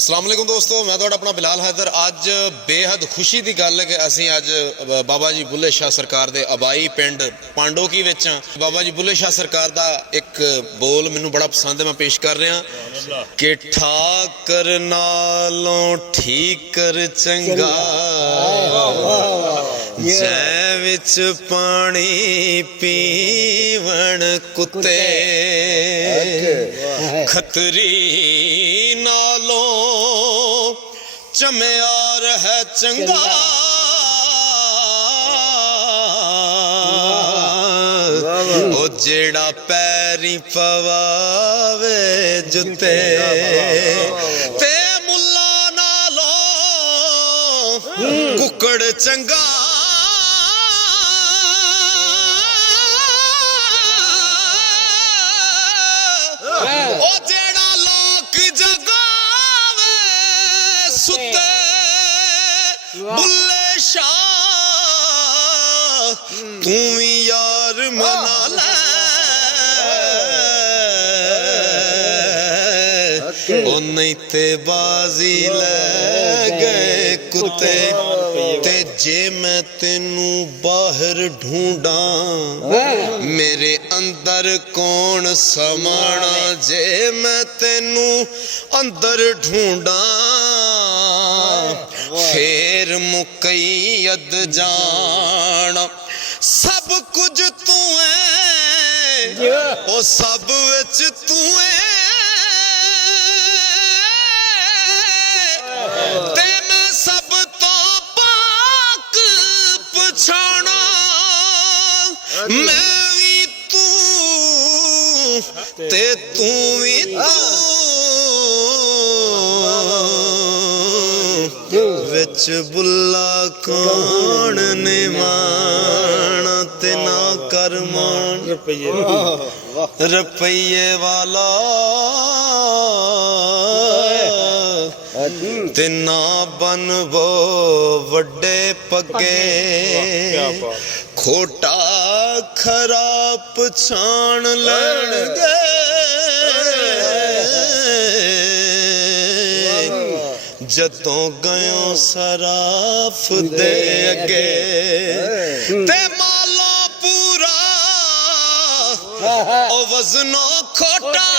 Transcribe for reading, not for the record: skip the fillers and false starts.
अस्सलाम वालेकुम दोस्तों, मैं तो अपना बिलाल हैदर। अज बेहद खुशी की गल है कि असी अज बाबा जी बुल्ले शाह सरकार दे अबाई पिंड पांडोकी विच बाबा जी बुल्ले शाह सरकार दा एक बोल मैनू बड़ा पसंद है, मैं पेश कर रहा कि ठाकर नालों ठीकर चंगा जै विच पानी पीवण कुत्ते खतरी नालों चम्यार है चंगा ओ जेड़ा पैरी पवावे जुते ते मुल्ला नालों कुकड़ चंगा ओ जेड़ा लोक जगावे सुते बुल्ले शाह तू भी यार मना ले ओ नहीं ते बाजी ले गए कुत्ते ते जे मैं तेनू बाहर ढूंढा मेरे अंदर कौन समाना जे मैं तेनू अंदर ढूंढा फिर मुकैयद जाना सब कुछ तू है ओ सब विच तू है ते मैं सब तो पाक पछाना मैं भी तू ते तू भी तू विच बुल्ला कौन ने माना ते ना कर मान रुपये वाला ते ना बन वो वड्डे पगे खोटा खरा पछाण लैणगे जदों गयो सराफ दे अगे ते मालो पूरा ओ वजनो खोटा